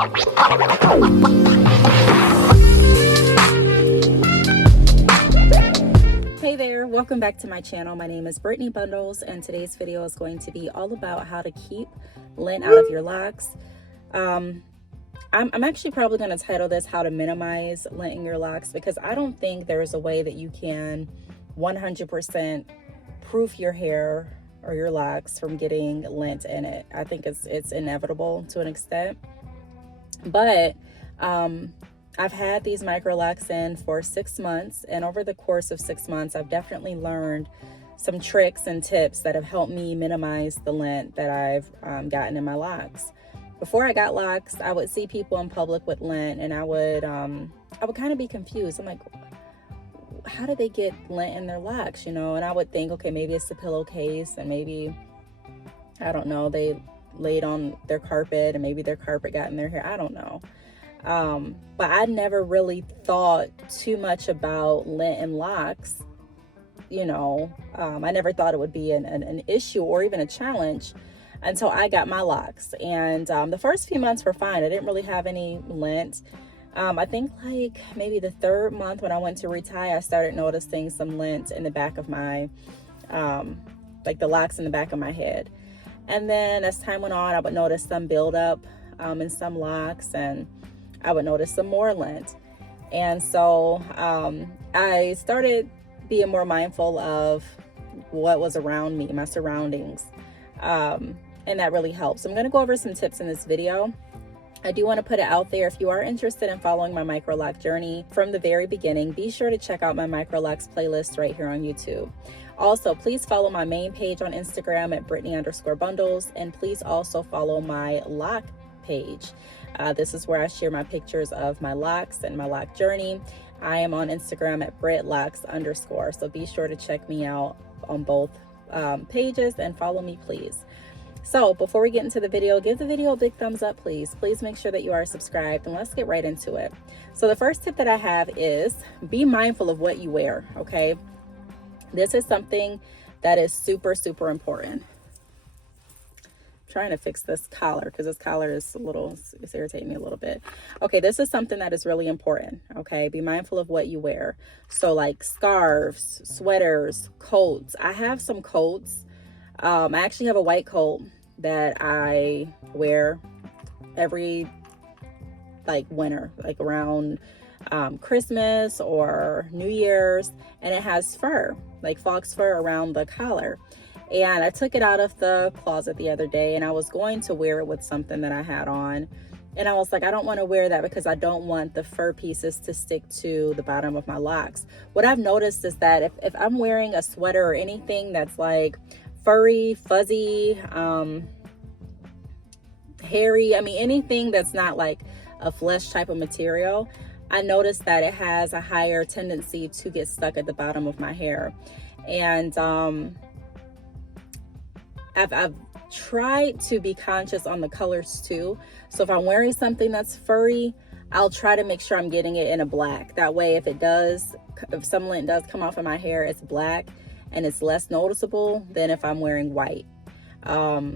Hey there, welcome back to my channel. My name is Brittany Bundles, and today's video is going to be all about how to keep lint out of your locks. I'm actually probably going to title this how to minimize lint in your locks, because I don't think there's a way that you can 100% proof your hair or your locks from getting lint in it. I think it's inevitable to an extent, but I've had these Microlocs in for 6 months, and over the course of 6 months, I've definitely learned some tricks and tips that have helped me minimize the lint that I've gotten in my locks. Before I got locks, I would see people in public with lint, and I would kind of be confused. I'm like, how do they get lint in their locks, you know? And I would think, okay, maybe it's the pillowcase, and maybe, I don't know, they laid on their carpet and maybe their carpet got in their hair. I don't know. But I never really thought too much about lint and locks, you know. I never thought it would be an issue or even a challenge until I got my locks. And the first few months were fine. I didn't really have any lint. I think like maybe the third month when I went to retie, I started noticing some lint in the back of my, like the locks in the back of my head. And then as time went on, I would notice some buildup in some locks, and I would notice some more lint. And so I started being more mindful of what was around me, my surroundings. And that really helps. So I'm going to go over some tips in this video. I do want to put it out there. If you are interested in following my Microloc journey from the very beginning, be sure to check out my Microlocs playlist right here on YouTube. Also, please follow my main page on Instagram at Brittany_bundles, and please also follow my lock page. This is where I share my pictures of my locks and my lock journey. I am on Instagram at Brittlocs_. So be sure to check me out on both pages and follow me, please. So before we get into the video, give the video a big thumbs up, please. Please make sure that you are subscribed, and let's get right into it. So the first tip that I have is be mindful of what you wear, okay? This is something that is super, super important. I'm trying to fix this collar because this collar is it's irritating me a little bit. Okay, this is something that is really important, okay? Be mindful of what you wear. So like scarves, sweaters, coats. I have some coats. I actually have a white coat that I wear every like winter, like around Christmas or New Year's, and it has fur, like fox fur around the collar. And I took it out of the closet the other day, and I was going to wear it with something that I had on, and I was like, I don't want to wear that because I don't want the fur pieces to stick to the bottom of my locks. What I've noticed is that if I'm wearing a sweater or anything that's like furry, fuzzy, hairy, I mean anything that's not like a flesh type of material, I noticed that it has a higher tendency to get stuck at the bottom of my hair. And I've tried to be conscious on the colors too. So if I'm wearing something that's furry, I'll try to make sure I'm getting it in a black. That way if some lint does come off of my hair, it's black and it's less noticeable than if I'm wearing white.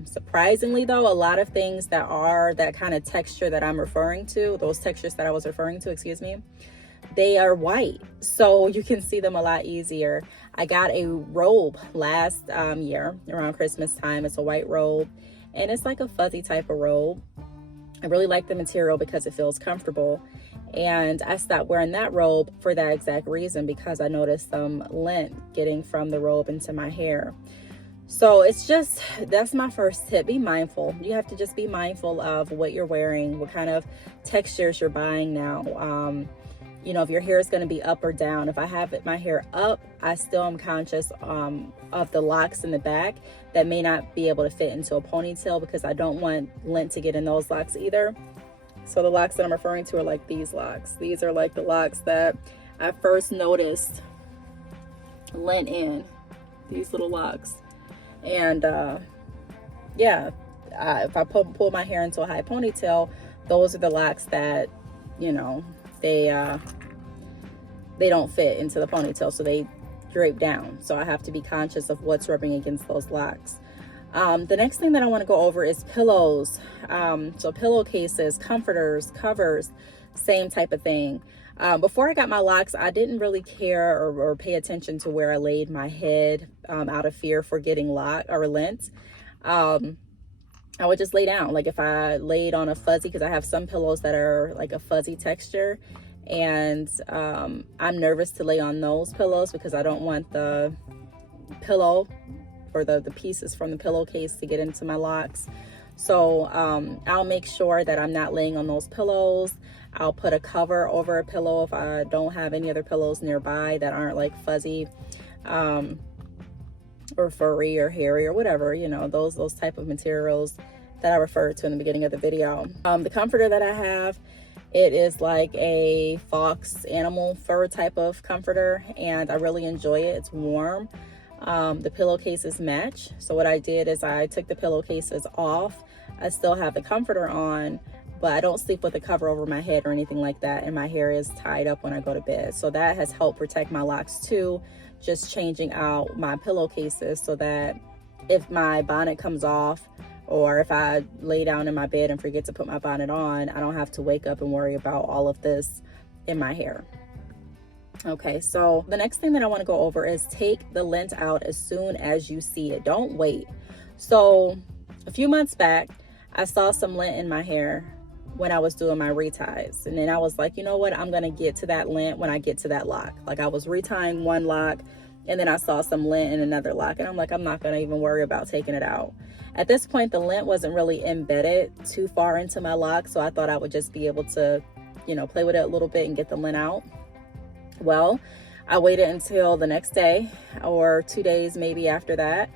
Surprisingly though, a lot of things that are that kind of texture that I'm referring to, those textures that I was referring to, excuse me, they are white, so you can see them a lot easier. I got a robe last year around Christmas time. It's a white robe, and it's like a fuzzy type of robe. I really like the material because it feels comfortable, and I stopped wearing that robe for that exact reason, because I noticed some lint getting from the robe into my hair. So that's my first tip. Be mindful. You have to just be mindful of what you're wearing, what kind of textures you're buying now. You know, if your hair is going to be up or down. If I have my hair up, I still am conscious of the locks in the back that may not be able to fit into a ponytail, because I don't want lint to get in those locks either. So the locks that I'm referring to are like these locks. These are like the locks that I first noticed lint in, these little locks. And yeah, if I pull my hair into a high ponytail, those are the locks that, you know, they don't fit into the ponytail, so they drape down. So I have to be conscious of what's rubbing against those locks. The next thing that I want to go over is pillows. So pillowcases, comforters, covers, same type of thing. Before I got my locks, I didn't really care or pay attention to where I laid my head out of fear for getting lock or lint. I would just lay down. Like if I laid on a fuzzy, because I have some pillows that are like a fuzzy texture, and I'm nervous to lay on those pillows because I don't want the pillow or the pieces from the pillowcase to get into my locks. So I'll make sure that I'm not laying on those pillows. I'll put a cover over a pillow if I don't have any other pillows nearby that aren't like fuzzy or furry or hairy or whatever, you know, those type of materials that I referred to in the beginning of the video. The comforter that I have, it is like a fox animal fur type of comforter, and I really enjoy it. It's warm. The pillowcases match. So what I did is I took the pillowcases off. I still have the comforter on, but I don't sleep with a cover over my head or anything like that, and my hair is tied up when I go to bed. So that has helped protect my locks too, just changing out my pillowcases so that if my bonnet comes off, or if I lay down in my bed and forget to put my bonnet on, I don't have to wake up and worry about all of this in my hair. Okay, so the next thing that I want to go over is take the lint out as soon as you see it. Don't wait. So a few months back, I saw some lint in my hair when I was doing my reties. And then I was like, you know what? I'm going to get to that lint when I get to that lock. Like I was retying one lock, and then I saw some lint in another lock. And I'm like, I'm not going to even worry about taking it out. At this point, the lint wasn't really embedded too far into my lock. So I thought I would just be able to, you know, play with it a little bit and get the lint out. Well, I waited until the next day or 2 days maybe after that.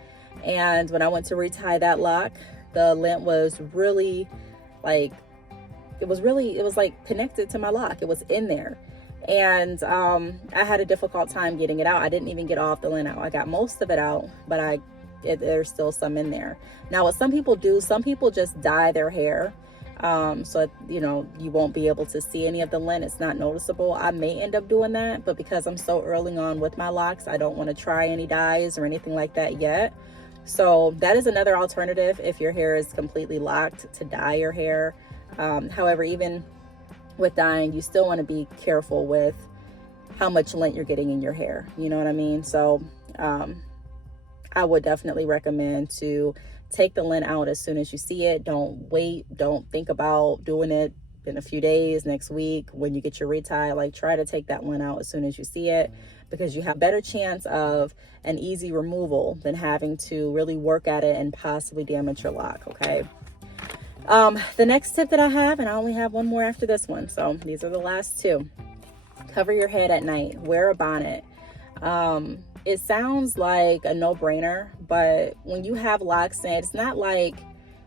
And when I went to retie that lock, the lint was really like, it was like connected to my lock. It was in there. And I had a difficult time getting it out. I didn't even get all of the lint out. I got most of it out, but there's still some in there. Now, what some people do, some people just dye their hair. So, you know, you won't be able to see any of the lint. It's not noticeable. I may end up doing that, but because I'm so early on with my locks, I don't want to try any dyes or anything like that yet. So that is another alternative if your hair is completely locked, to dye your hair. However, even with dyeing, you still want to be careful with how much lint you're getting in your hair. You know what I mean? So I would definitely recommend to take the lint out as soon as you see it. Don't wait. Don't think about doing it in a few days, next week, when you get your retie. Like, try to take that lint out as soon as you see it, because you have a better chance of an easy removal than having to really work at it and possibly damage your lock. Okay. The next tip that I have, and I only have one more after this one, so these are the last two. Cover your head at night. Wear a bonnet. It sounds like a no-brainer, but when you have locks in, it's not like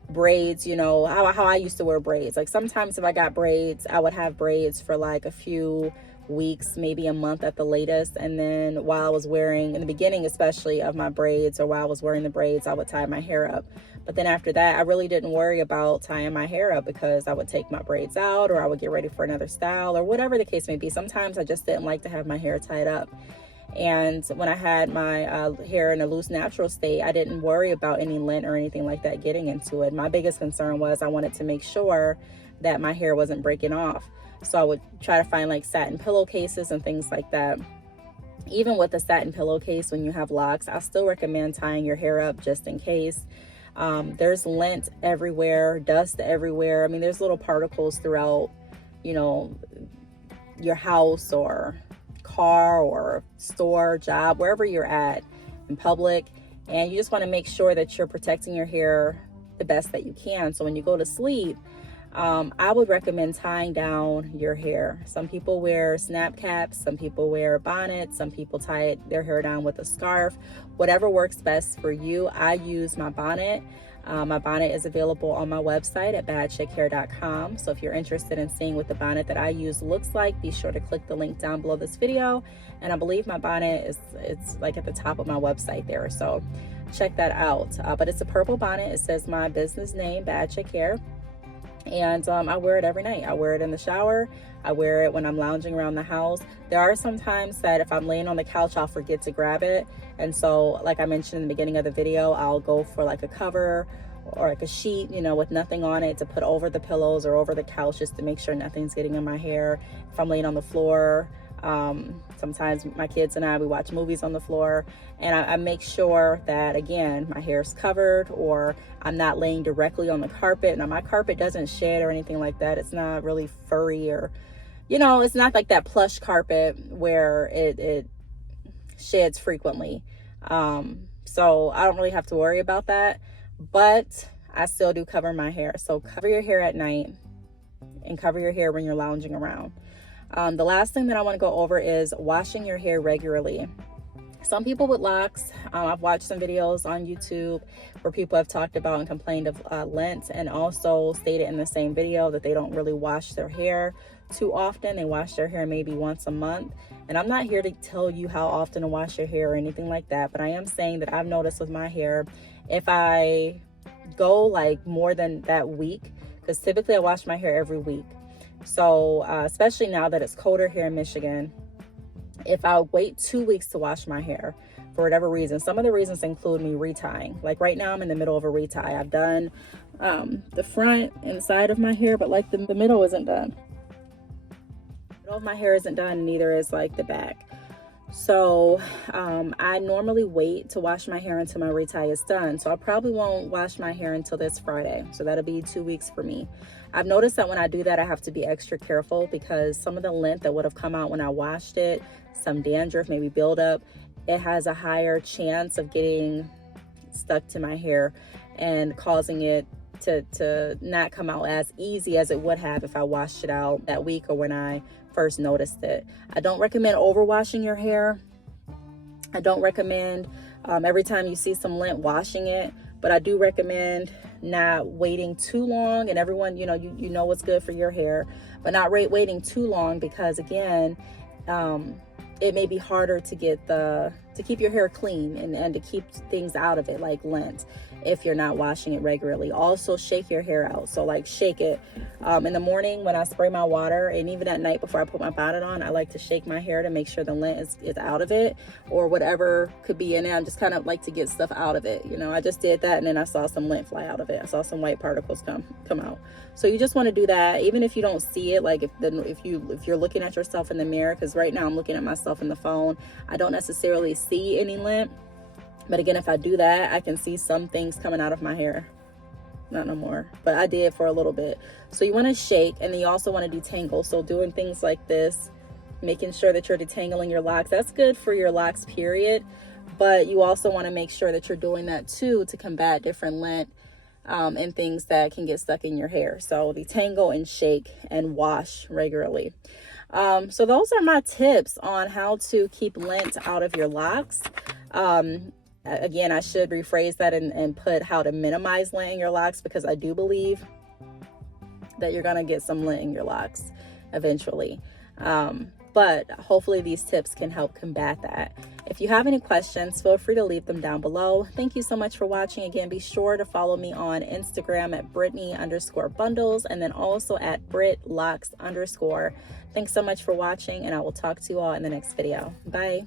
braids, you know, how I used to wear braids. Like sometimes if I got braids, I would have braids for like a few weeks, maybe a month at the latest. And then while I was wearing, in the beginning especially of my braids, or while I was wearing the braids, I would tie my hair up. But then after that, I really didn't worry about tying my hair up, because I would take my braids out, or I would get ready for another style, or whatever the case may be. Sometimes I just didn't like to have my hair tied up. And when I had my hair in a loose natural state, I didn't worry about any lint or anything like that getting into it. My biggest concern was I wanted to make sure that my hair wasn't breaking off. So I would try to find like satin pillowcases and things like that. Even with a satin pillowcase, when you have locks, I still recommend tying your hair up just in case. There's lint everywhere, dust everywhere. I mean, there's little particles throughout, you know, your house or car or store, job, wherever you're at in public. And you just want to make sure that you're protecting your hair the best that you can. So when you go to sleep, I would recommend tying down your hair. Some people wear snap caps, some people wear bonnets, some people tie their hair down with a scarf. Whatever works best for you. I use my bonnet. My bonnet is available on my website at badchickhair.com. So if you're interested in seeing what the bonnet that I use looks like, be sure to click the link down below this video. And I believe my bonnet it's like at the top of my website there. So check that out. But it's a purple bonnet. It says my business name, Bad Chick Hair. And I wear it every night. I wear it in the shower. I wear it when I'm lounging around the house. There are some times that if I'm laying on the couch, I'll forget to grab it. And so like I mentioned in the beginning of the video, I'll go for like a cover or like a sheet, you know, with nothing on it to put over the pillows or over the couch, just to make sure nothing's getting in my hair. If I'm laying on the floor, sometimes my kids and we watch movies on the floor, and I make sure that, again, my hair is covered, or I'm not laying directly on the carpet. Now my carpet doesn't shed or anything like that. It's not really furry, or, you know, it's not like that plush carpet where it sheds frequently. So I don't really have to worry about that, but I still do cover my hair. So cover your hair at night and cover your hair when you're lounging around. The last thing that I want to go over is washing your hair regularly. Some people with locks, I've watched some videos on YouTube where people have talked about and complained of lint, and also stated in the same video that they don't really wash their hair too often. They wash their hair maybe once a month. And I'm not here to tell you how often to wash your hair or anything like that, but I am saying that I've noticed with my hair, if I go like more than that week, because typically I wash my hair every week. So especially now that it's colder here in Michigan, if I wait 2 weeks to wash my hair for whatever reason, some of the reasons include me retying. Like right now I'm in the middle of a retie. I've done the front and side of my hair, but like the middle isn't done. The middle of my hair isn't done, and neither is like the back. So I normally wait to wash my hair until my retie is done. So I probably won't wash my hair until this Friday. So that'll be 2 weeks for me. I've noticed that when I do that, I have to be extra careful, because some of the lint that would have come out when I washed it, some dandruff, maybe buildup, it has a higher chance of getting stuck to my hair and causing it to not come out as easy as it would have if I washed it out that week or when I first noticed it. I don't recommend overwashing your hair. I don't recommend every time you see some lint washing it, but I do recommend not waiting too long. And everyone, you know what's good for your hair, but not waiting too long, because again, it may be harder to get to keep your hair clean and to keep things out of it like lint if you're not washing it regularly. Also, shake your hair out. So like shake it in the morning when I spray my water, and even at night before I put my bonnet on, I like to shake my hair to make sure the lint is out of it, or whatever could be in it. I'm just kind of like to get stuff out of it. You know, I just did that, and then I saw some lint fly out of it. I saw some white particles come out. So you just want to do that, even if you don't see it. Like if you're looking at yourself in the mirror, because right now I'm looking at myself in the phone, I don't necessarily see any lint. But again, if I do that, I can see some things coming out of my hair. Not no more, but I did for a little bit. So you want to shake, and then you also want to detangle. So doing things like this, making sure that you're detangling your locks, that's good for your locks, period. But you also want to make sure that you're doing that too to combat different lint and things that can get stuck in your hair. So detangle and shake and wash regularly. So those are my tips on how to keep lint out of your locks. Again, I should rephrase that and put how to minimize lint in your locks, because I do believe that you're gonna get some lint in your locks eventually. But hopefully these tips can help combat that. If you have any questions, feel free to leave them down below. Thank you so much for watching. Again, be sure to follow me on Instagram at Brittany_bundles, and then also at Btalks_. Thanks so much for watching, and I will talk to you all in the next video. Bye.